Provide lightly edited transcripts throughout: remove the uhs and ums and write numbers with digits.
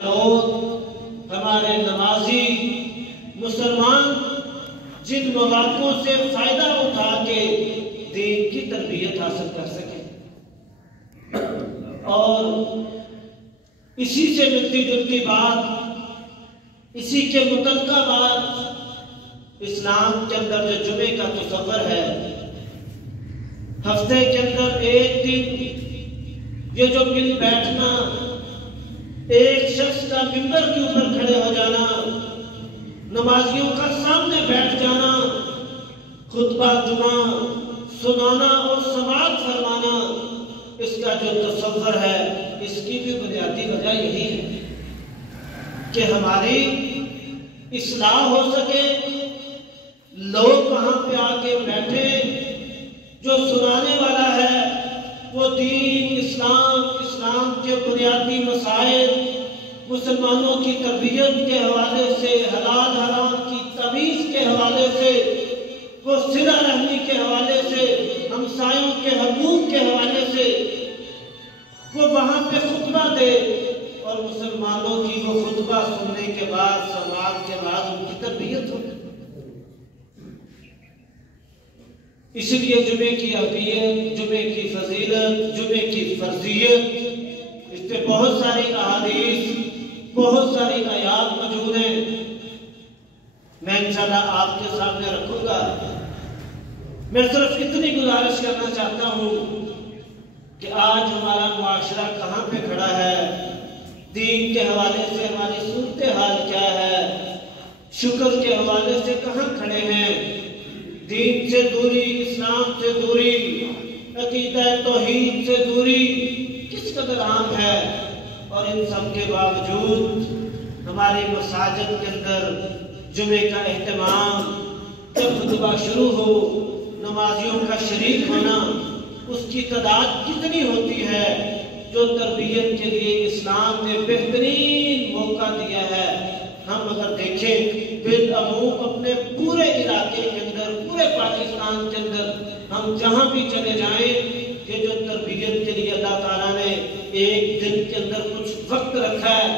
لوگ ہمارے نمازی مسلمان جن مواقعوں سے فائدہ اٹھا کے دین کی تربیت حاصل کر سکیں، اور اسی سے ملتی جلتی بات، اسی کے متعلقہ بات اسلام کے اندر جو جمعے کا تصور ہے، ہفتے کے اندر ایک دن یہ جو مل بیٹھنا، ایک شخص کا ممبر کے اوپر کھڑے ہو جانا، نمازیوں کا سامنے بیٹھ جانا، خطبہ جمعہ سنانا اور سماعت فرمانا، اس کا جو تصور ہے، اس کی بھی بنیادی وجہ یہی ہے کہ ہماری اصلاح ہو سکے، لوگ وہاں پہ آ کے بیٹھے، جو سنانے والا ہے وہ دین، اسلام کے بنیادی مسائل، مسلمانوں کی تربیت کے حوالے سے، حلال حرام کی تمیز کے حوالے سے، وہ صلہ رحمی کے حوالے سے، ہمسایوں کے حقوق کے حوالے سے وہ وہاں پہ خطبہ دے، اور مسلمانوں کی وہ خطبہ سننے کے بعد، سماعت کے بعد ان کی تربیت ہو۔ اسی لیے جمعے کی اہمیت، جمعے کی فضیلت، جمعے کی فرضیت، اس پہ بہت ساری احادیث، بہت ساری آیات موجود ہیں، میں انشاءاللہ آپ کے سامنے رکھوں گا۔ میں صرف اتنی گزارش کرنا چاہتا ہوں کہ آج ہمارا معاشرہ کہاں پہ کھڑا ہے، دین کے حوالے سے ہماری صورتحال کیا ہے، شکر کے حوالے سے کہاں کھڑے ہیں، دین سے دوری، اسلام سے دوری، عقیدہ توحید سے دوری کس قدر عام ہے، اور ان سب کے باوجود ہماری مساجد کے اندر جمعے کا اہتمام، جب خطبہ شروع ہو، نمازیوں کا شریک ہونا، اس کی تعداد کتنی ہوتی ہے، جو تربیت کے لیے اسلام نے بہترین موقع دیا ہے۔ ہم اگر دیکھیں بالعموم اپنے پورے علاقے کے اندر، پورے پاکستان کے اندر، ہم جہاں بھی چلے جائیں، یہ جو تربیت کے لیے اللہ تعالیٰ نے ایک دن کے اندر کچھ وقت رکھا ہے،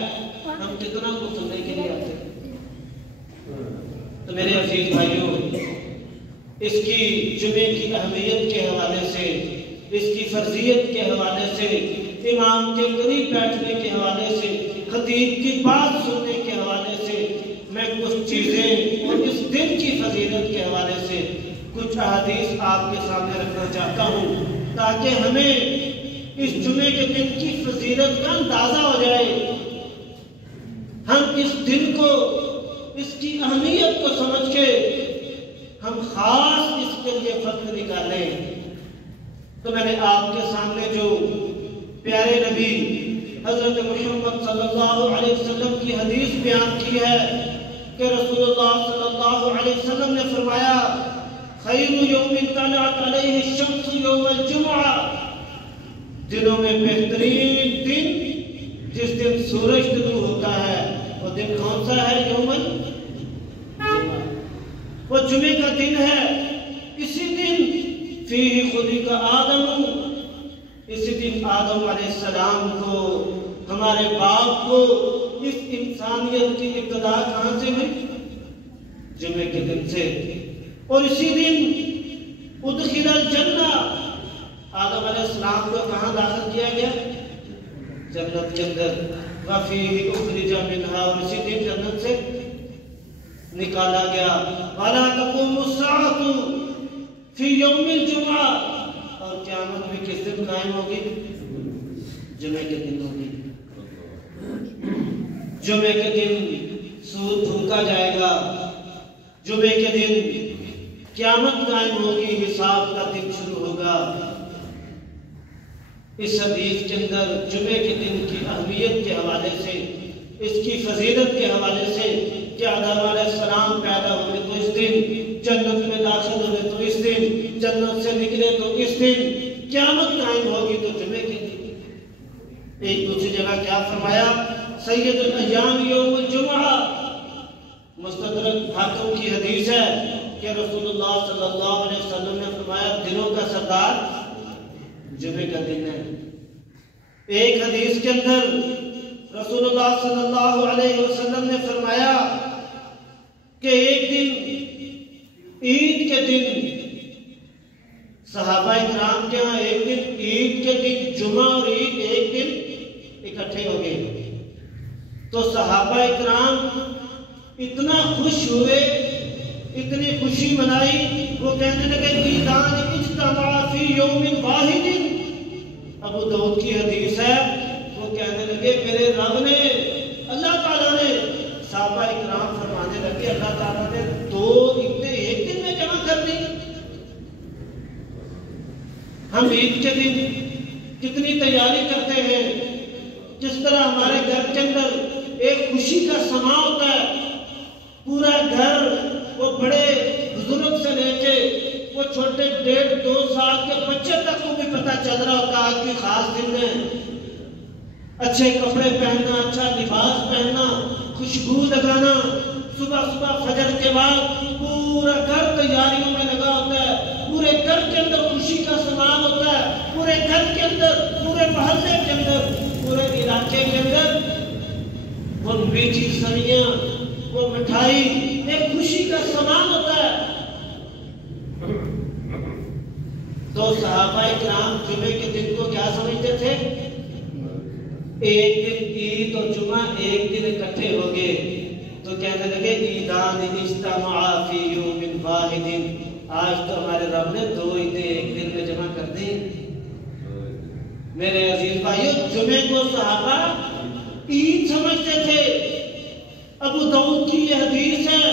ہم کتنا کچھ سننے کے لیے آتے ہیں۔ تو میرے عزیز بھائیوں، اس کی جمعے کی اہمیت کے حوالے سے، اس کی فرضیت کے حوالے سے، امام کے قریب بیٹھنے کے حوالے سے، خطیب کی بات سننے کے حوالے سے، میں کچھ چیزیں اور اس دن کی فضیلت کے حوالے سے کچھ احادیث آپ کے سامنے رکھنا چاہتا ہوں، تاکہ ہمیں اس جمعے کے دن کی فضیلت کا اندازہ ہو جائے، ہم اس دن کو، اس کی اہمیت کو سمجھ کے ہم خاص اس کے لیے وقت نکالیں۔ تو میں نے آپ کے سامنے جو پیارے نبی حضرت محمد صلی اللہ علیہ وسلم کی حدیث بیان کی ہے کہ رسول اللہ صلی اللہ علیہ وسلم نے فرمایا، خیر یوم طلعت علیہ الشمس یوم الجمعہ، دنوں میں بہترین دن جس دن سورج طلوع ہوتا ہے، وہ دن کون سا ہے؟ یوم الجمعہ، وہ جمعے کا دن ہے۔ اسی دن فیہ خلق آدم، اسی دن آدم علیہ السلام کو، ہمارے باپ کو، اس انسانیت کی ابتدا کہاں سے ہوئی؟ جمعے کے دن سے۔ اور اسی دن ادخل الجنہ، آدم علیہ السلام کو کہاں داخل کیا گیا؟ جنت کے اندر۔ وفیہ اخرج منہا، اور اسی دن جنت سے نکالا گیا۔ ولا تقوم الساعة فی یوم الجمعہ، اور قیامت بھی کس دن قائم ہوگی؟ جمعے کے دن ہوگی۔ جمعے کے دن سود پھونکا جائے گا، جمعے کے دن قیامت قائم ہوگی، حساب کا دن شروع ہوگا۔ اس حدیث کے اندر جمعے کے دن کی اہمیت کے حوالے سے، اس کی فضیلت کے حوالے سے کہ آدم علیہ السلام پیدا ہوئے تو اس دن، جنت میں داخل ہوئے تو اس دن، جنت سے نکلے تو اس دن، قیامت قائم ہوگی تو جمعے کے دن۔ ایک دوسری جگہ کیا فرمایا؟ سید الایام یوم الجمعہ، مستدرک حاکم کی حدیث ہے کہ رسول اللہ صلی اللہ علیہ وسلم نے فرمایا، دنوں کا سردار جمعے کا دن ہے۔ ایک حدیث کے اندر رسول اللہ صلی اللہ علیہ وسلم نے فرمایا کہ ایک دن عید کے دن صحابہ کرام کے ہاں ایک دن عید کے دن جمعہ اور عید ایک دن اکٹھے ہو گئے، تو صحابہ کرام اتنا خوش ہوئے، اتنی خوشی منائی، وہ کہنے لگے عیدان اجتمعا فی یوم واحد۔ ابو داؤد کی حدیث ہے، وہ کہنے لگے میرے رب نے، اللہ تعالیٰ نے، صحابہ اکرام فرمانے لگے اللہ تعالیٰ نے دو عیدیں ایک دن میں جمع کر دی۔ ہم عید کے دن کتنی تیاری کرتے ہیں، جس طرح ہمارے گھر کے اندر ایک خوشی کا سما ہوتا ہے، پورا گھر، وہ بڑے بزرگ سے لے کے وہ چھوٹے 1.5-2 سال کے بچے تک کو بھی پتہ چل رہا ہوتا آج کی خاص دن ہے، اچھے کپڑے پہننا، اچھا لباس پہننا، خوشبو لگانا، صبح صبح فجر کے بعد پورا گھر تیاریوں میں لگا ہوتا ہے، پورے گھر کے اندر خوشی کا سامان ہوتا ہے، پورے گھر کے اندر، پورے محلے کے اندر، پورے علاقے کے اندر وہ میٹھی سویاں، وہ مٹھائی، ایک خوشی کا سامان ہوتا ہے۔ تو صحابہ کرام جمعے کے دن کو کیا سمجھتے تھے؟ ایک دن عید اور جمعہ ایک دن اکٹھے ہو گئے، تو کہنے لگے عیدان اجتمعا فی یوم واحد، آج تو ہمارے رب نے دو عیدیں ایک دن میں جمع کر دی۔ میرے عزیز بھائیو، جمعے کو صحابہ عید سمجھتے تھے۔ ابو داؤد کی یہ حدیث ہے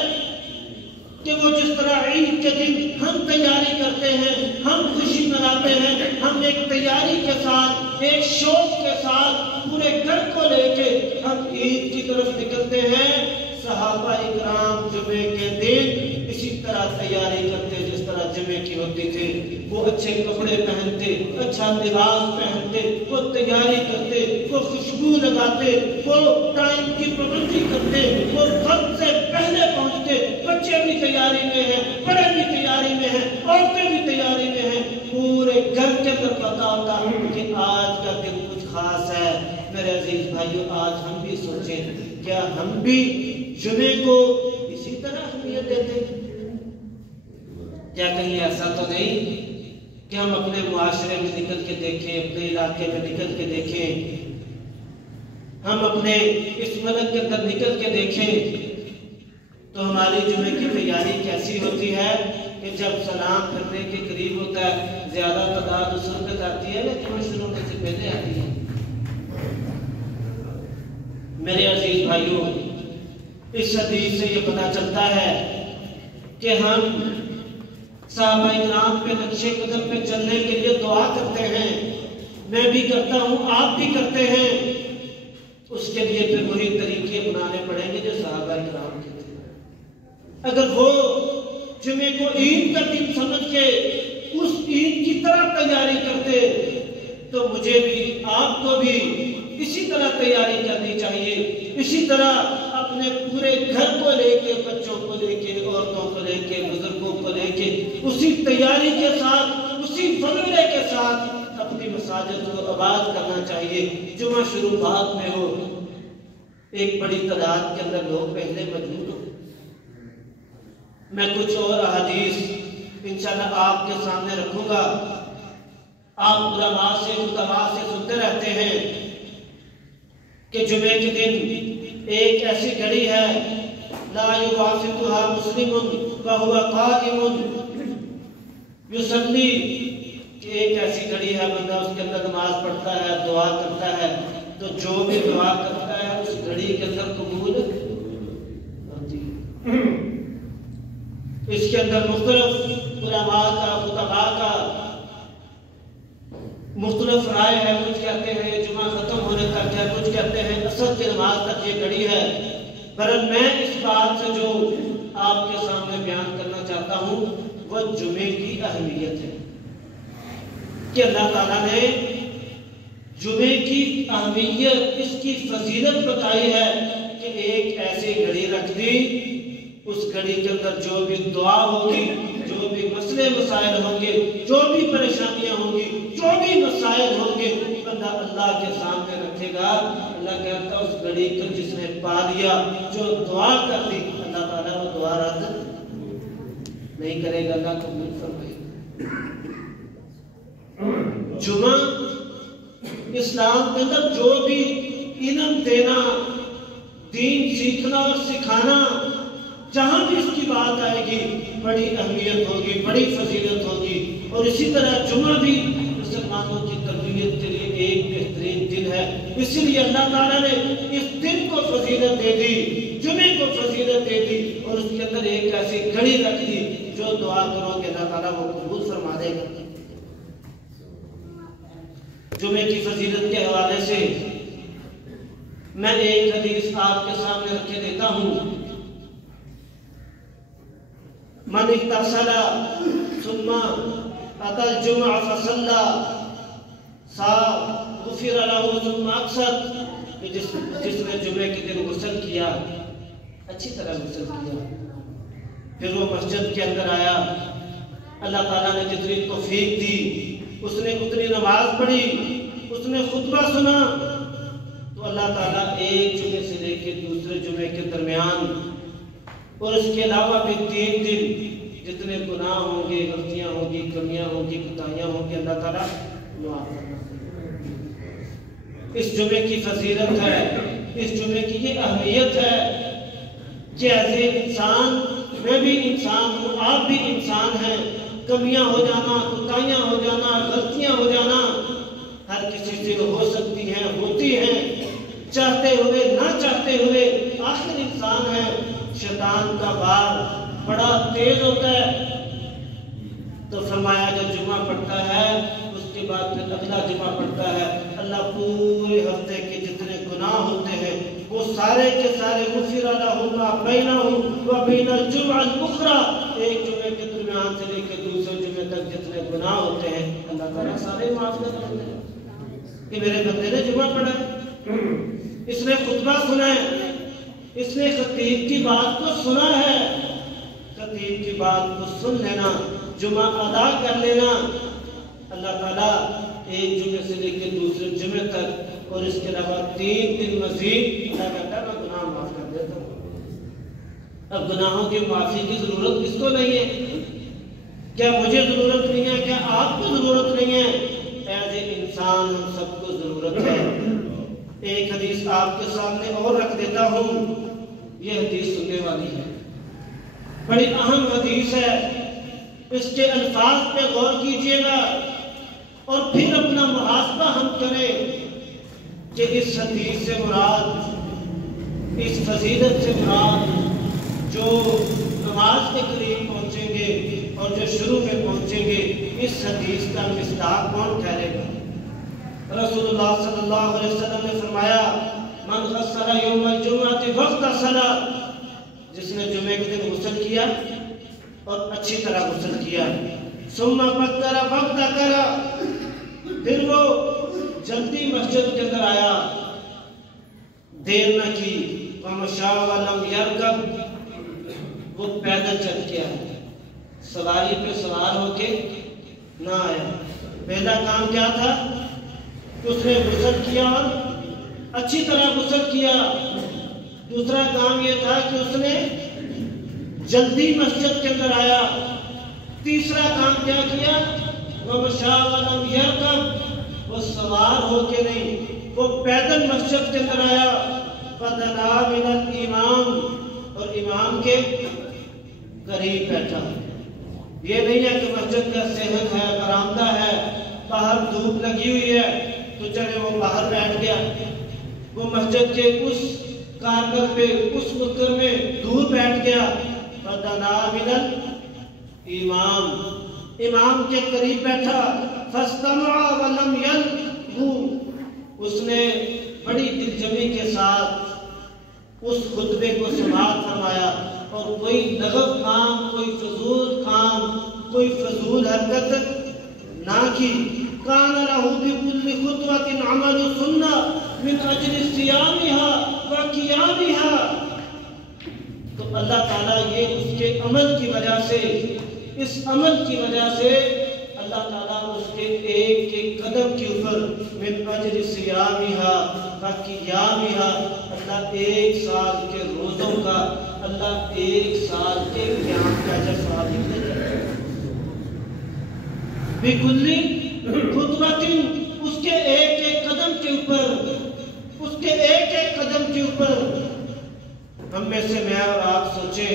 کہ وہ جس طرح عید کے دن ہم تیاری کرتے ہیں، ہم خوشی مناتے ہیں، ہم ایک تیاری کے ساتھ، ایک شوق کے ساتھ پورے گھر کو لے کے ہم عید کی طرف نکلتے ہیں، صحابہ اکرام جمعے کے دن اسی طرح تیاری کرتے جس طرح جمعے کی ہوتی تھی۔ وہ اچھے کپڑے پہنتے، اچھا لباس پہنتے، وہ تیاری کرتے، وہ خوشبو لگاتے، وہ ٹائم کی پابندی کرتے، وہ وقت سے پہلے پہنچتے، بچے بھی تیاری میں ہیں، بڑے بھی تیاری میں ہیں، عورتیں بھی تیاری میں ہیں، پورے گھر کے اندر پتہ ہوتا کہ آج کا دن کچھ خاص ہے۔ میرے عزیز بھائیو، آج ہم بھی سوچیں، کیا ہم بھی جمعے کو اسی طرح اہمیت دیتے ہیں؟ کیا کہیں ایسا تو نہیں کہ ہم اپنے معاشرے میں نکل کے دیکھیں، اپنے علاقے میں نکل کے دیکھیں، ہم اپنے اس ملک کے اندر نکل کے دیکھیں تو ہماری جمعے کی تیاری کیسی ہوتی ہے کہ جب سلام پھرنے کے قریب ہوتا ہے، زیادہ تعداد اس وقت آتی ہے لیکن شروع ہونے سے پہلے آتی ہے۔ میرے عزیز بھائیوں، اس حدیث سے یہ پتہ چلتا ہے کہ ہم صحابہ کرام پہ نقشے قدم پہ چلنے کے لیے دعا کرتے ہیں، میں بھی کرتا ہوں، آپ بھی کرتے ہیں، اس کے لیے پھر وہی طریقے بنانے پڑیں گے جو صحابہ کرام کے تھے۔ اگر وہ جمعے کو عید کا دن سمجھ کے اس عید کی طرح تیاری کرتے تو مجھے بھی، آپ کو بھی اسی طرح تیاری کرنی چاہیے، اسی طرح اپنے پورے گھر کو لے کے، بچوں کو لے کے، عورتوں کو لے کے، بزرگوں کو لے کے اسی تیاری کے ساتھ، اسی فضلے کے ساتھ اپنی مساجد کو آباد کرنا چاہیے۔ جمعہ شروع بعد میں ہو، ایک بڑی تعداد کے اندر لوگ پہلے موجود ہو۔ میں کچھ اور احادیث انشاءاللہ آپ کے سامنے رکھوں گا۔ آپ علماء سے، خطباء سے سنتے رہتے ہیں کہ جمعے کے دن ایک ایسی گھڑی ہے، لا یوافقها مسلم وهو قائم یصلی، کہ ایک ایسی گھڑی ہے بندہ اس کے اندر نماز پڑھتا ہے، دعا کرتا ہے، تو جو بھی دعا کرتا ہے اس گھڑی کے اندر قبول ہوتی ہے۔ اس کے اندر مختلف علماء کا، خطباء کا مختلف رائے ہے، کچھ کہتے ہیں جمعہ ختم ہونے تک ہے، کچھ کہتے ہیں عصر کی نماز تک یہ گھڑی ہے۔ پر میں اس بات سے جو آپ کے سامنے بیان کرنا چاہتا ہوں وہ جمعے کی اہمیت ہے کہ اللہ تعالیٰ نے جمعے کی اہمیت، اس کی فضیلت بتائی ہے کہ ایک ایسی گھڑی رکھ دی، اس گھڑی کے اندر جو بھی دعا ہوگی، جو بھی مسئلے مسائل ہوں گے، جو بھی پریشانیاں ہوں گی، جو بھی مسائل ہوں گے، بندہ اللہ کے سامنے رکھے گا، اللہ اللہ کہتا ہے اس گھڑی کو جس نے پا لیا، جو دعا کر لی، اللہ تعالیٰ وہ دعا رد نہیں کرے گا، اللہ قبول فرمائے گا۔ جمعہ اسلام کے اندر جو بھی علم دینا، دین سیکھنا اور سکھانا، جہاں بھی اس کی بات آئے گی بڑی اہمیت ہوگی، بڑی فضیلت ہوگی۔ اور اسی طرح جمعہ بھی مسلمانوں کی تربیت کے لیے ایک بہترین دن ہے، اسی لیے اللہ تعالیٰ نے اس دن کو فضیلت دے دی، جمعے کو فضیلت دے دی، اور اس کے اندر ایک ایسی گھڑی رکھ دی جو دعا کرو کہ اللہ تعالیٰ وہ قبول فرما دے گا۔ جمعے کی فضیلت کے حوالے سے میں ایک حدیث آپ کے سامنے رکھے دیتا ہوں۔ من اغتسل ثم اتى الجمعة فصلى غفر له ثم اقصد، جس نے جمعے کے دن غسل کیا، اچھی طرح غسل کیا، پھر وہ مسجد کے اندر آیا، اللہ تعالیٰ نے جتنی توفیق دی اس نے اتنی نماز پڑھی، اس نے خطبہ سنا، تو اللہ تعالیٰ ایک جمعے سے لے کے دوسرے جمعے کے درمیان اور اس کے علاوہ بھی 3 دن جتنے گناہ ہوں گے، غلطیاں ہوں گی، کمیاں ہوں گی، کوتاہیاں ہوں گی، اللہ تعالیٰ معاف کرنا۔ اس جمعے کی فضیلت ہے، اس جمعے کی یہ اہمیت ہے کہ ایسے انسان، میں بھی انسان ہوں، آپ بھی انسان ہیں، کمیاں ہو جانا، کوتاہیاں ہو جانا، غلطیاں ہو جانا ہر کسی سے ہو سکتی ہیں، ہوتی ہیں، چاہتے ہوئے نہ چاہتے ہوئے، آخر انسان ہے، شیطان کا وار بڑا تیز ہوتا ہے۔ تو فرمایا جو جمعہ پڑھتا ہے اس کے بعد پھر اگلا جمعہ پڑھتا ہے، اللہ پورے ہفتے کے جتنے گناہ ہوتے ہیں وہ سارے کے سارے غفر لہ ما بینہ و بین الجمعہ الاخری، ایک جمعے کے درمیان سے لے کے دوسرے جمعے تک جتنے گناہ ہوتے ہیں اللہ تعالیٰ سارے معاف کر دیتے ہیں۔ کہ میرے بندے نے جمعہ پڑھا ہے، اس نے خطبہ سنا ہے، اس نے خطیب کی بات کو سنا ہے، خطیب کی بات کو سن لینا، جمعہ ادا کر لینا، اللہ تعالیٰ ایک جمعے سے لے کے دوسرے جمعے تک اور اس کے علاوہ 3 دن مزید کیا کرتا ہے، میں گناہ معاف کر دیتا ہوں۔ اب گناہوں کی معافی کی ضرورت کس کو نہیں ہے؟ کیا مجھے ضرورت نہیں ہے؟ کیا آپ کو ضرورت نہیں ہے؟ ایز اے انسان ہم سب کو ضرورت ہے۔ ایک حدیث آپ کے سامنے اور رکھ دیتا ہوں، یہ حدیث سننے والی ہے، بڑی اہم حدیث ہے، اس کے الفاظ پہ غور کیجئے گا اور پھر اپنا محاسبہ ہم کریں کہ اس حدیث سے مراد، اس فضیلت سے مراد جو نماز کے قریب پہنچیں گے اور جو شروع میں پہنچیں گے، اس حدیث کا مصداق کون ٹھہرے گا؟ رسول اللہ صلی اللہ علیہ وسلم نے فرمایا من غسل یوم الجمعہ فاغتسل، جس نے جمعے کے دن غسل کیا اور اچھی طرح غسل کیا، ثم بکر فابتکر، پھر وہ جلدی مسجد کے اندر آیا، دیر نہ کی، ومشى ولم يركب، وہ پیدل چل کے آیا، سواری پہ سوار ہو کے نہ آیا۔ پہلا کام کیا تھا؟ اس نے غسل کیا اور اچھی طرح غسل کیا۔ دوسرا کام یہ تھا کہ اس نے جلدی مسجد کے اندر آیا۔ تیسرا کام کیا کیا؟ وَمَشَى وَلَمْ يَرْكَبْ، وہ سوار ہو کے نہیں، وہ پیدل مسجد کے اندر آیا۔ فَدَنَا مِنَ الْإِمَامِ، اور امام کے قریب بیٹھا۔ یہ نہیں ہے کہ مسجد کا صحن ہے، برآمدہ ہے، باہر دھوپ لگی ہوئی ہے تو چلے وہ باہر بیٹھ گیا، وہ مسجد کے اس کارگر پہ، اس مکر میں دور بیٹھ گیا۔ فَدَنَا مِنَ الْإِمَامِ، امام کے قریب بیٹھا۔ فَاسْتَمَعَ وَلَمْ يَلْغُ، اس نے بڑی دلجمی کے ساتھ اس خطبے کو سماعت فرمایا اور کوئی لغو کام، کوئی فضول کام، کوئی فضول حرکت نہ کی۔ کان لہ بکل خطوۃ عمل سنہ من اجل صیامها وقیامها، تو اللہ تعالیٰ یہ اس کے عمل کی وجہ سے، اس عمل کی وجہ سے اللہ تعالیٰ اس کے ایک ایک قدم کے اوپر من اجل صیامها، فَقِيَامِهَا، اللہ 1 سال کے روزوں کا، اللہ 1 سال کے قیام کا جزا لکھے گا۔ بِكُلِّ خُطْوَةٍ، اس کے ایک ایک قدم کے اوپر، اس کے ایک ایک قدم کے اوپر ہم میں سے میں اور آپ سوچیں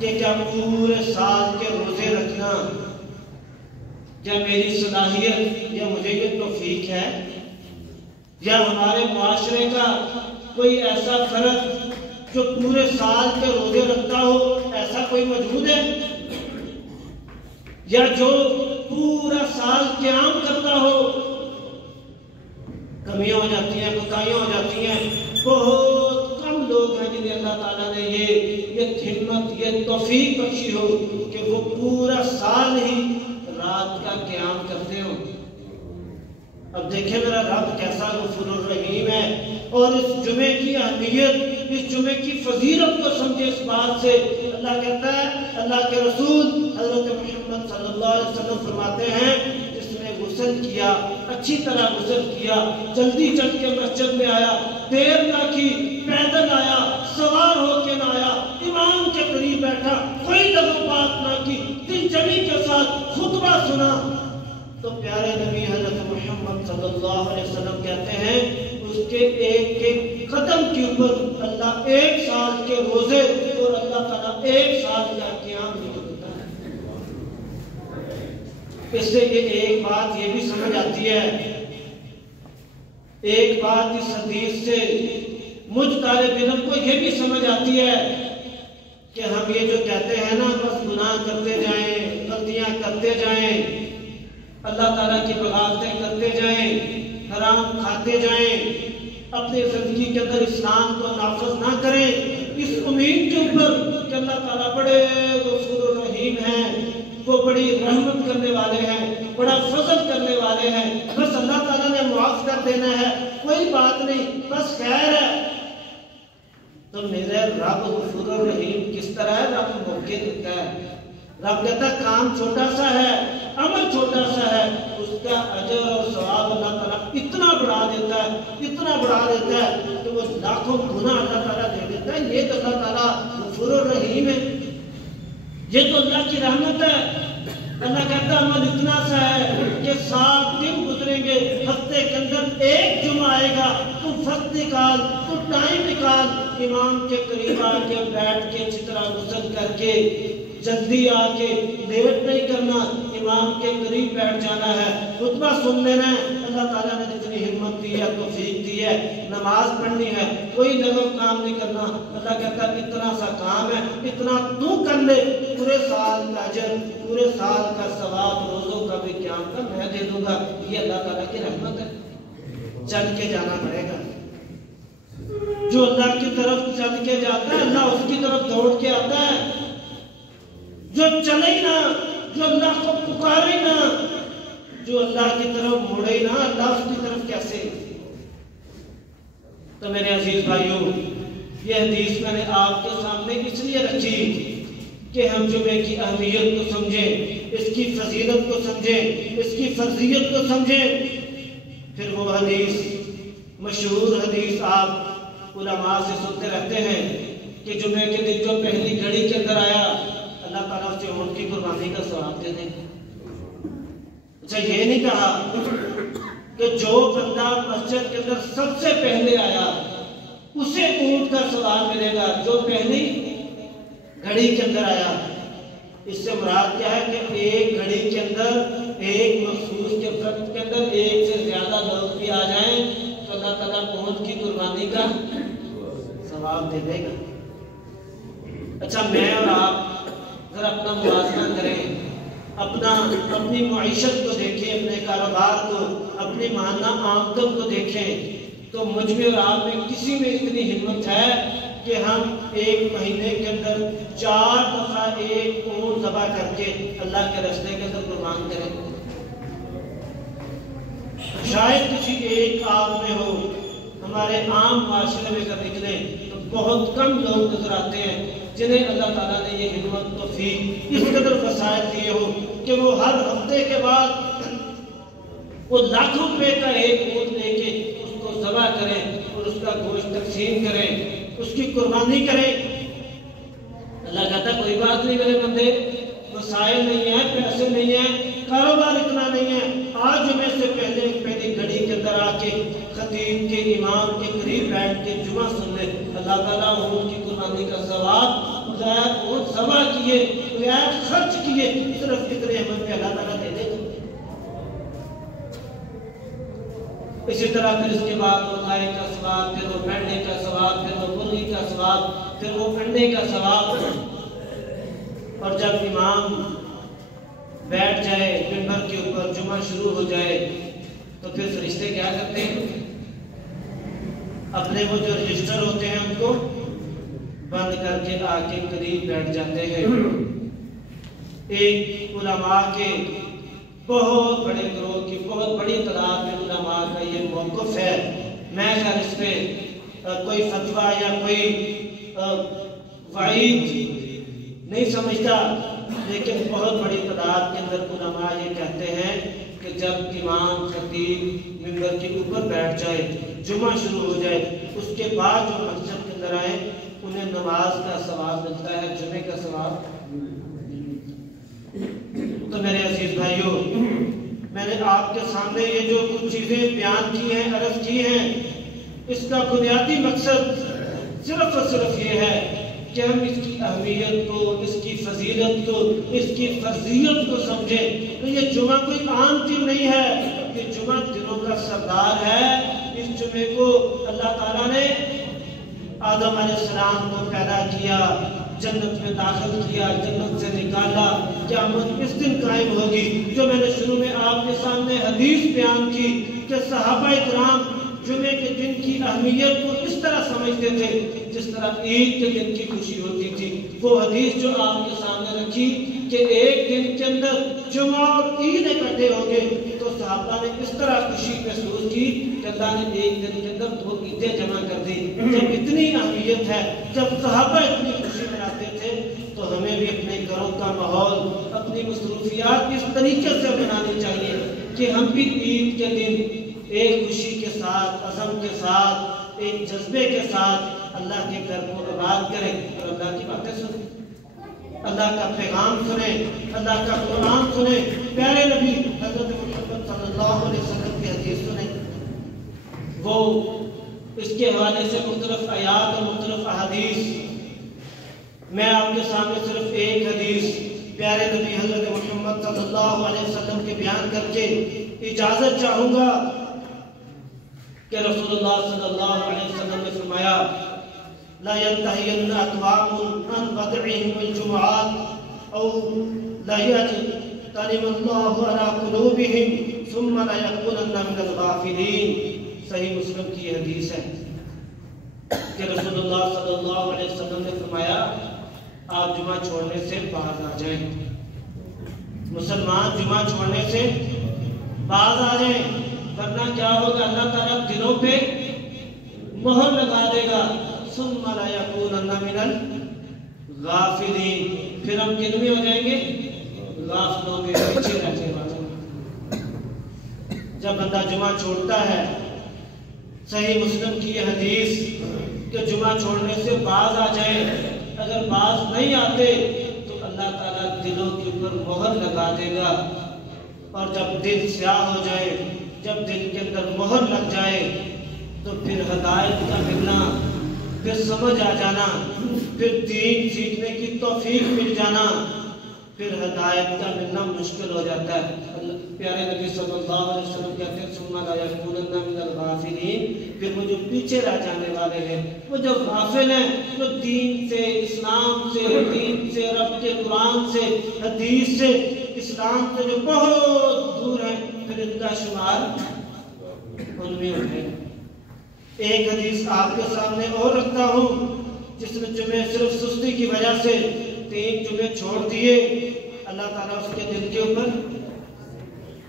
کہ کیا پورے سال کے روزے رکھنا کیا میری صلاحیت یا مجھے یہ توفیق ہے؟ یا ہمارے معاشرے کا کوئی ایسا فرد جو پورے سال کے روزے رکھتا ہو، ایسا کوئی موجود ہے؟ یا جو پورا سال قیام کرتا ہو؟ کمیاں ہو جاتی ہیں، کوتاہیاں ہو جاتی ہیں، بہت کم لوگ ہیں جنہیں اللہ تعالیٰ نے یہ ہمت، یہ توفیق بخشی ہو کہ وہ پورا سال ہی رات کا قیام کرتے ہو۔ اب دیکھیں میرا رب کیسا غفور الرحیم ہے، اور اس جمعے کی اہمیت، اس جمعے کی فضیلت کو سمجھے اس بات سے۔ اللہ کہتا ہے، اللہ کے رسول حضرت محمد صلی اللہ علیہ وسلم فرماتے ہیں، جس نے غسل کیا، اچھی طرح غسل کیا، جلدی چل کے مسجد میں آیا، دیر نہ کی، پیدل آیا، سوار ہو کے نہ آیا، امام کے قریب بیٹھا، کوئی لغو بات نہ کی، دل جمی کے ساتھ خطبہ سنا، تو پیارے نبی حضرت محمد صلی اللہ علیہ وسلم کہتے ہیں اس کے ایک ایک قدم کے اوپر اللہ 1 سال کے روزے اور اللہ تعالیٰ 1 سال کا قیام لکھ دیتا ہے۔ اس سے یہ ایک بات یہ بھی سمجھ آتی ہے، ایک بات اس حدیث سے مجھ طالب علم کو یہ بھی سمجھ آتی ہے کہ ہم یہ جو کہتے ہیں نا، بس گناہ کرتے جائیں، غلطیاں کرتے جائیں، اللہ تعالیٰ کی بغاوتیں کرتے جائیں، حرام کھاتے جائیں، اپنے زندگی کے اندر اسلام کو نافذ نہ کریں، اس امید کے اوپر کہ اللہ تعالیٰ بڑے غفور الرحیم ہیں، وہ بڑی رحمت کرنے والے ہیں، بڑا فضل کرنے والے ہیں، بس اللہ تعالیٰ نے معاف کر دینا ہے، کوئی بات نہیں، بس خیر ہے۔ تو میرے رب غفور الرحیم کس طرح ہے؟ رب موقع دیتا ہے، رب کہتا ہے کام چھوٹا سا ہے، عمل چھوٹا سا ہے، اس کا اجر اور ثواب اللہ تعالیٰ اتنا بڑھا دیتا ہے، اتنا بڑھا دیتا ہے کہ وہ لاکھوں گنا اللہ تعالیٰ دے دیتا ہے۔ یہ تو اللہ تعالیٰ غفور الرحیم ہے، یہ تو اللہ کی رحمت ہے۔ اللہ کہتا ہے عمل اتنا سا ہے کہ 7 دن گزریں گے، ہفتے کے اندر 1 جمعہ آئے گا، تو وقت نکال، تو ٹائم نکال، امام کے قریب آ کے بیٹھ کے اچھی طرح غسل کر کے جلدی آ کے لیٹ نہیں کرنا، امام کے قریب بیٹھ جانا ہے، خطبہ سن لینا ہے۔ اللہ تعالیٰ نے جتنی ہمت دی ہے، توفیق دی ہے، نماز پڑھنی ہے، کوئی لغو کام نہیں کرنا۔ اللہ کہتا ہے اتنا سا کام ہے، اتنا تو کر لے، پورے سال کا اجر، پورے سال کا ثواب، روزوں کا بھی قیام کا میں دے دوں گا۔ یہ اللہ تعالیٰ کی رحمت ہے، چل کے جانا پڑے گا۔ جو اللہ کی طرف چل کے جاتا ہے، اللہ اس کی طرف دوڑ کے آتا ہے۔ جو چلے ہی نہ، جو اللہ کو پکارے نہ، جو اللہ کی طرف مڑے نہ، اللہ اس کی طرف کیسے؟ تو میرے عزیز بھائیوں، یہ حدیث میں نے آپ کے سامنے اس لیے رکھی کہ ہم جمعے کی اہمیت کو سمجھیں، اس کی فضیلت کو سمجھیں، اس کی فرضیت کو سمجھیں۔ پھر وہ حدیث، مشہور حدیث آپ علماء سے سنتے رہتے ہیں کہ جمعے کے دن جو پہلی گھڑی کے اندر آیا، اللہ تعالیٰ اسے اونٹ کی قربانی کا ثواب دے دیں۔ اچھا یہ نہیں کہا کہ جو بندہ مسجد کے اندر سب سے پہلے آیا اسے اونٹ کا ثواب ملے گا، جو پہلی گھڑی کے اندر آیا۔ اس سے مراد کیا ہے کہ ایک گھڑی کے اندر، ایک مخصوص کے وقت کے اندر 1 سے زیادہ لوگ بھی آ جائیں تو اللہ تعالیٰ اونٹ کی قربانی کا ثواب دے دے گا۔ اچھا میں اور آپ ذرا اپنا موازنہ کریں، اپنی معیشت کو دیکھیں، اپنے کاروبار کو، اپنی ماہانہ آمدن کو دیکھیں، تو مجھ میں اور آپ میں کسی میں اتنی ہمت ہے کہ ہم 1 مہینے کے اندر 4 دفعہ 1 اونٹ ذبح کر کے اللہ کے راستے کے اندر قربان کریں؟ شاید کسی ایک آپ میں ہو۔ ہمارے عام معاشرے میں اگر نکلیں تو بہت کم لوگ نظر آتے ہیں جنہیں اللہ تعالیٰ نے یہ ہمت توفیق اس قدر وسائل دیے ہو کہ وہ ہر ہفتے کے بعد وہ لاکھوں روپے کا ایک اونٹ لے کے اس کو ذبح کریں اور اس کا گوشت تقسیم کریں، اس کی قربانی کریں۔ اللہ کہتا کوئی بات نہیں میرے بندے، وسائل نہیں ہیں، پیسے نہیں ہیں، کاروبار اتنا نہیں ہے، آج جمعے سے پہلی گھڑی کے اندر آ کے خطیب کے امام کے قریب بیٹھ کے جمعہ سن لے۔ اللہ تعالیٰ اونٹ کی قربانی کا ثواب، اونٹ ذبح کیے، خرچ کیے، صرف اتنے عمل پہ اللہ تعالیٰ دے دے۔ اسی طرح پھر اس کے بعد وہ گائے کا ثواب، پھر وہ مینڈے کا ثواب، پھر وہ مرغی کا ثواب، پھر وہ انڈے کا ثواب۔ اور جب امام بیٹھ جائے منبر کے اوپر، جمعہ شروع ہو جائے، تو پھر فرشتے کیا کرتے ہیں؟ اپنے وہ جو رجسٹر ہوتے ہیں ان کو بند کر کے آ کے قریب بیٹھ جاتے ہیں۔ ایک علماء کے بہت بڑے گروہ کی بہت بڑی تعداد میں علماء کا یہ موقف ہے، میں خیر اس پہ کوئی فتویٰ یا کوئی وعید نہیں سمجھتا، لیکن بہت بڑی تعداد کے اندر علماء یہ کہتے ہیں کہ جب امام خطیب منبر کے اوپر بیٹھ جائے، جمعہ شروع ہو جائے، اس کے بعد جو مسجد کے اندر آئے انہیں نماز کا ثواب ملتا ہے، جمعے کا ثواب۔ تو میرے عزیز بھائیوں، میں نے آپ کے سامنے یہ جو کچھ چیزیں بیان کی ہیں، عرض کی ہیں، اس کا بنیادی مقصد صرف اور صرف یہ ہے کہ ہم اس کی اہمیت کو، اس کی فضیلت کو، اس کی فرضیت کو سمجھیں۔ تو یہ جمعہ کوئی عام دن نہیں ہے، یہ جمعہ دنوں کا سردار ہے۔ اس جمعے کو اللہ تعالیٰ نے آدم علیہ السلام کو پیدا کیا، جنت میں داخل کیا، جنت سے نکالا، قیامت اس دن قائم ہوگی۔ جو میں نے شروع میں آپ کے سامنے حدیث بیان کی کہ صحابہ کرام جمعے کے دن کی اہمیت کو اس طرح سمجھتے تھے جس طرح عید کے دن کی خوشی ہوتی تھی۔ وہ حدیث جو آپ کے سامنے رکھی کہ ایک دن کے اندر جمعہ اور عید اکٹھے ہو گئے، تو صحابہ نے اس طرح خوشی محسوس کی کہ اللہ نے ایک دن کے اندر 2 عیدیں جمع کر دی۔ جب اتنی اہمیت ہے، جب صحابہ اتنی خوشی مناتے تھے، تو ہمیں بھی اپنے گھروں کا ماحول، اپنی مصروفیات اس طریقے سے بنانی چاہیے کہ ہم بھی عید کے دن ایک خوشی کے ساتھ، عزم کے ساتھ، ایک جذبے کے ساتھ اللہ کے گھر کو آباد کریں اور اللہ کی باتیں سنیں، اللہ کا پیغام سنیں، اللہ کا قرآن سنیں، پیارے نبی حضرت محمد صلی اللہ علیہ وسلم کی حدیث سنیں۔ وہ اس کے حوالے سے مختلف آیات اور مختلف احادیث، میں آپ کے سامنے صرف ایک حدیث پیارے نبی حضرت محمد صلی اللہ علیہ وسلم کے بیان کر کے اجازت چاہوں گا کہ رسول اللہ صلی اللہ علیہ وسلم نے فرمایا لا ينتهين اقوام عن بدعهم الجمعات او لا يجتنب الله على قلوبهم ثم لا يكونن من الغافلين۔ صحیح مسلم کی حدیث ہے کہ رسول اللہ صلی اللہ علیہ وسلم نے فرمایا آپ جمعہ چھوڑنے سے باز آ جائیں، مسلمان جمعہ چھوڑنے سے باز آ جائیں، ورنہ کیا ہوگا؟ اللہ تعالیٰ دلوں پہ مہر لگا دے گا، ثم لا يكونن من الغافلین، پھر ہم کن میں ہو جائیں گے؟ غافلوں میں، پیچھے رہنے والوں۔ جب بندہ جمعہ چھوڑتا ہے، صحیح مسلم کی یہ حدیث کہ جمعہ چھوڑنے سے باز آ جائیں، اگر باز نہیں آتے تو اللہ تعالیٰ دلوں کے اوپر مہر لگا دے گا، اور جب دل سیاہ ہو جائے، جب دل کے اندر مہر لگ جائے، تو پھر ہدایت کا ملنا، پھر سمجھ آ جانا، پھر دین سیکھنے کی توفیق مل جانا، پھر ہدایت کا ملنا مشکل ہو جاتا ہے۔ پیارے نبی صلی اللہ علیہ وسلم کہتے ہیں ثم لا يكونن من الغافلین، پھر وہ جو پیچھے رہ جانے والے ہیں، وہ جو غافل ہیں، جو دین سے، اسلام سے، دین سے، رب کے قرآن سے، حدیث سے، اسلام سے جو بہت دور ہیں، پھر ان کا شمار ان میں اٹھے۔ ایک حدیث آپ کے سامنے اور رکھتا ہوں جس میں جمعے صرف سستی کی وجہ سے 3 جمعے چھوڑ دیے، اللہ تعالیٰ اس کے دل کے اوپر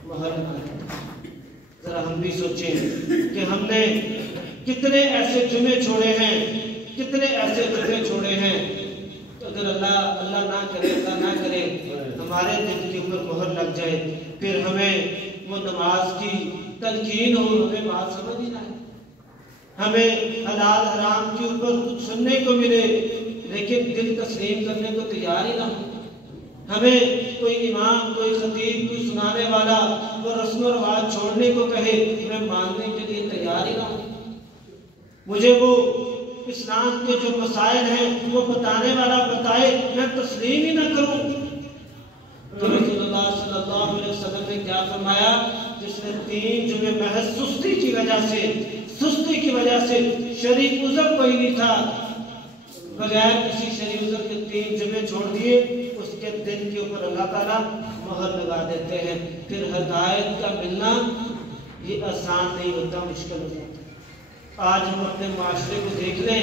مہر لگا۔ ذرا ہم بھی سوچیں کہ ہم نے کتنے ایسے جمعے چھوڑے ہیں، کتنے ایسے جمعے چھوڑے ہیں، تو اگر اللہ نہ کرے ہمارے دل کے اوپر مہر لگ جائے، پھر ہمیں وہ نماز کی تلقین ہو، ہمیں بات سمجھ ہی نہ آئے، ہمیں حلال حرام کے اوپر کچھ سننے کو ملے لیکن دل تسلیم کرنے کو تیار ہی نہ ہو، ہمیں کوئی امام، کوئی خطیب، کوئی سنانے والا وہ رسم و رواج چھوڑنے کو کہے، ہمیں ماننے کے لیے تیار ہی نہ ہو، مجھے وہ اسلام کے جو مسائل ہیں وہ بتانے والا بتائے، میں تسلیم ہی نہ کروں۔ تو رسول اللہ صلی اللہ علیہ وسلم نے کیا فرمایا؟ جس نے 3 جمعے محض سستی کی وجہ سے شرعی عذر کوئی نہیں تھا، بغیر کسی شرعی عذر کے 3 جمعے چھوڑ دیے، اس کے دل کے اوپر اللہ تعالیٰ مہر لگا دیتے ہیں۔ پھر ہدایت کا ملنا یہ آسان نہیں ہوتا، مشکل ہوتا ہے۔ آج ہم اپنے معاشرے کو دیکھ لیں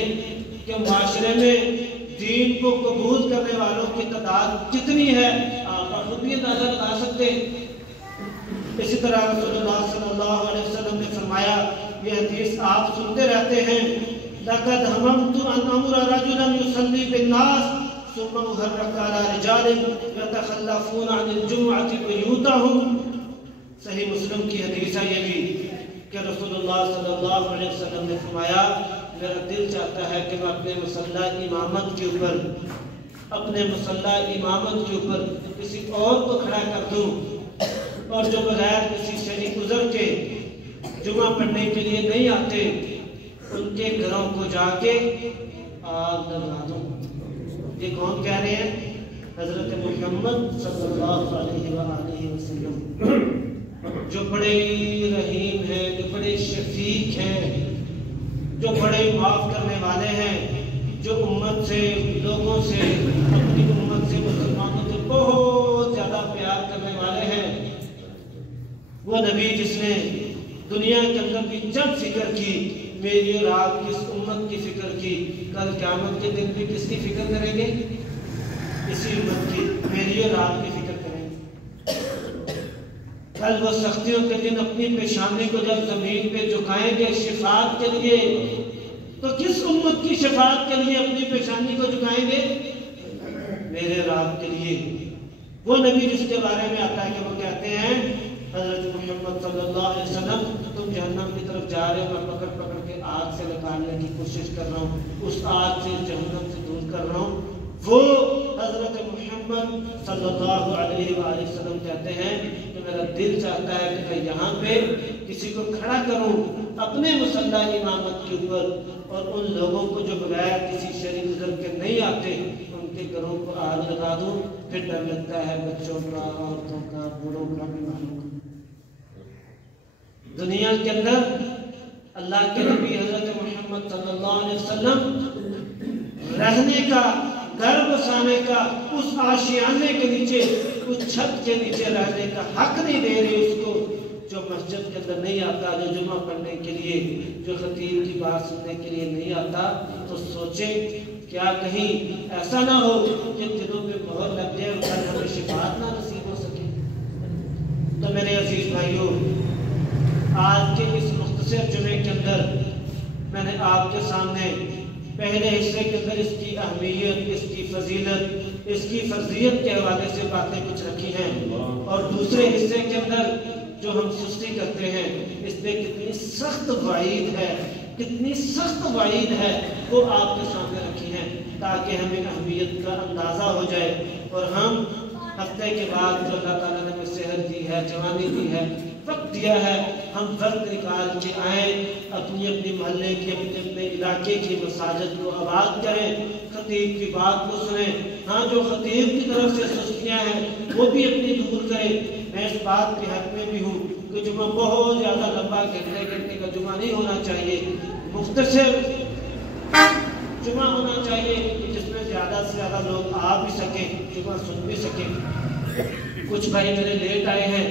کہ معاشرے میں دین کو قبول کرنے والوں کی تعداد کتنی ہے، آپ خود بھی اندازہ لگا سکتے ہیں۔ اسی طرح رسول اللہ صلی اللہ علیہ وسلم نے فرمایا، یہ حدیث آپ سنتے رہتے ہیں، لَقَدْ هَمَمْتُ أَنْ أَمُرَ رَجُلًا يُصَلِّي بِالنَّاسِ ثُمَّ أُحَرِّقَ عَلَى رِجَالٍ يَتَخَلَّفُونَ عَنِ الْجُمْعَةِ بُيُوتَهُمْ۔ صحیح مسلم کی حدیث ہے یہ بھی کہ رسول اللہ صلی اللہ علیہ وسلم نے فرمایا، میرا دل چاہتا ہے کہ میں اپنے مصلی امامت کے اوپر کسی اور کو کھڑا کر دوں، اور جو بغیر کسی شرعی عذر کے جمعہ پڑھنے کے لیے نہیں آتے ان کے گھروں کو جا کے آگ لگا دوں۔ یہ کون کہہ رہے ہیں؟ حضرت محمد صلی اللہ علیہ وآلہ وسلم، جو بڑے رحیم ہیں، جو بڑے شفیق ہیں، جو بڑے معاف کرنے والے ہیں، جو امت سے، لوگوں سے، اپنی امت سے، مسلمانوں سے بہت زیادہ پیار کرنے والے ہیں، وہ نبی جس نے دنیا کے اندر بھی جب فکر کی، میری اور آپ کی اس امت کی فکر کی، کل قیامت کے دن بھی کس کی فکر کریں گے؟ اسی امت کی، میری اور آپ کی فکر کریں گے۔ کل وہ سختیوں کے دن اپنی پیشانی کو جب زمین پہ جھکائیں گے شفاعت کے لیے، تو کس امت کی شفاعت کے لیے اپنی پیشانی کو جھکائیں گے؟ میرے اور آپ کے لیے۔ وہ نبی جس کے بارے میں آتا ہے کہ وہ کہتے ہیں، حضرت محمد صلی اللہ علیہ وسلم، تم جہنم کی طرف جا رہے ہو، میں پکڑ پکڑ کے آگ سے نکالنے کی کوشش کر رہا ہوں، اس آگ سے جہنم سے دور کر رہا ہوں۔ وہ حضرت محمد صلی اللہ علیہ وآلہ وسلم کہتے ہیں کہ میرا دل چاہتا ہے کہ میں یہاں پہ کسی کو کھڑا کروں اپنے مصلی امامت کے اوپر، اور ان لوگوں کو جو بغیر کسی شرعی عذر کے نہیں آتے ان کے گھروں کو آگ لگا دوں۔ پھر ڈر لگتا ہے بچوں کا، عورتوں کا، بوڑھوں کا، بیماروں کا۔ دنیا کے اندر اللہ کے نبی حضرت محمد صلی اللہ علیہ وسلم رہنے کا، گھر بسانے کا، اس آشیانے کے نیچے، اس چھت کے نیچے رہنے کا حق نہیں دے رہے اس کو، جو مسجد کے اندر نہیں آتا، جو جمعہ پڑھنے کے لیے، جو خطیب کی بات سننے کے لیے نہیں آتا۔ تو سوچیں کیا کہیں ایسا نہ ہو کہ دلوں میں مہر لگ جائے اور کل ہمیں شفاعت نہ نصیب ہو سکے۔ تو میرے عزیز بھائیوں، آج کے اس مختصر جمعے کے اندر میں نے آپ کے سامنے پہلے حصے کے اندر اس کی اہمیت، اس کی فضیلت، اس کی فرضیت کے حوالے سے باتیں کچھ رکھی ہیں، اور دوسرے حصے کے اندر جو ہم سستی کرتے ہیں اس میں کتنی سخت وعید ہے، کتنی سخت وعید ہے، وہ آپ کے سامنے رکھی ہیں تاکہ ہمیں اہمیت کا اندازہ ہو جائے، اور ہم ہفتے کے بعد جو اللہ تعالیٰ نے ہمیں صحت دی ہے، جوانی دی ہے، وقت دیا ہے، ہم وقت نکال کے آئیں، اپنی اپنی محلے کی، اپنے علاقے کی مساجد کو آباد کریں، خطیب کی بات کو سنیں۔ ہاں، جو خطیب کی طرف سے سستیاں ہیں وہ بھی اپنی دور کریں۔ میں اس بات کے حق میں بھی ہوں کہ جمعہ بہت زیادہ لمبا گھنٹے کا جمعہ نہیں ہونا چاہیے، مختصر جمعہ ہونا چاہیے جس میں زیادہ سے زیادہ لوگ آ بھی سکیں، جمعہ سن بھی سکیں۔ کچھ بھائی میرے لیٹ آئے ہیں،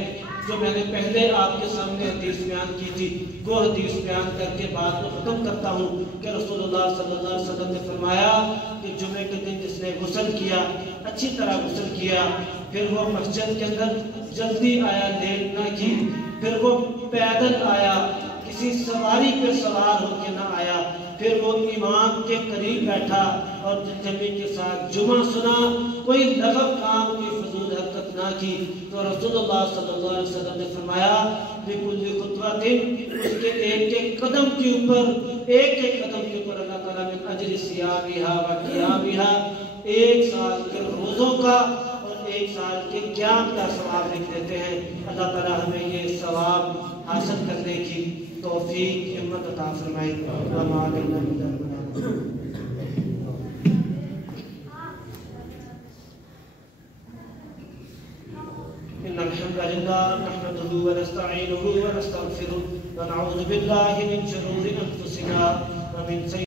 جو میں نے پہلے آپ کے سامنے حدیث بیان کی تھی، وہ حدیث بیان کر کے بات کو ختم کرتا ہوں کہ رسول اللہ صلی اللہ علیہ وسلم نے فرمایا کہ جمعے کے دن جس نے غسل کیا، اچھی طرح غسل کیا، پھر وہ مسجد کے اندر جلدی آیا، لیٹ نہ کی، پھر وہ پیدل آیا، کسی سواری پہ سوار ہو کے نہ آیا، پھر وہ امام کے قریب بیٹھا اور جمعے کے ساتھ جمعہ سنا، کوئی لغو کام، کوئی فضول حرکت سنا کی تو رسول اللہ صلی اللہ علیہ وسلم نے فرمایا بِكُلِّ خُطْوَةٍ اس کے ایک ایک قدم کے اوپر اللہ تعالیٰ من اجر صیامها و قیامها 1 سال کے روزوں کا اور 1 سال کے قیام کا ثواب لکھ دیتے ہیں۔ اللہ تعالیٰ ہمیں یہ ثواب حاصل کرنے کی توفیق ہمت عطا فرمائے۔ وما علینا الا البلاغ۔ إن الحمد لله نحمده ونستعينه ونستغفره ونعوذ بالله من شرور أنفسنا ومن سيئات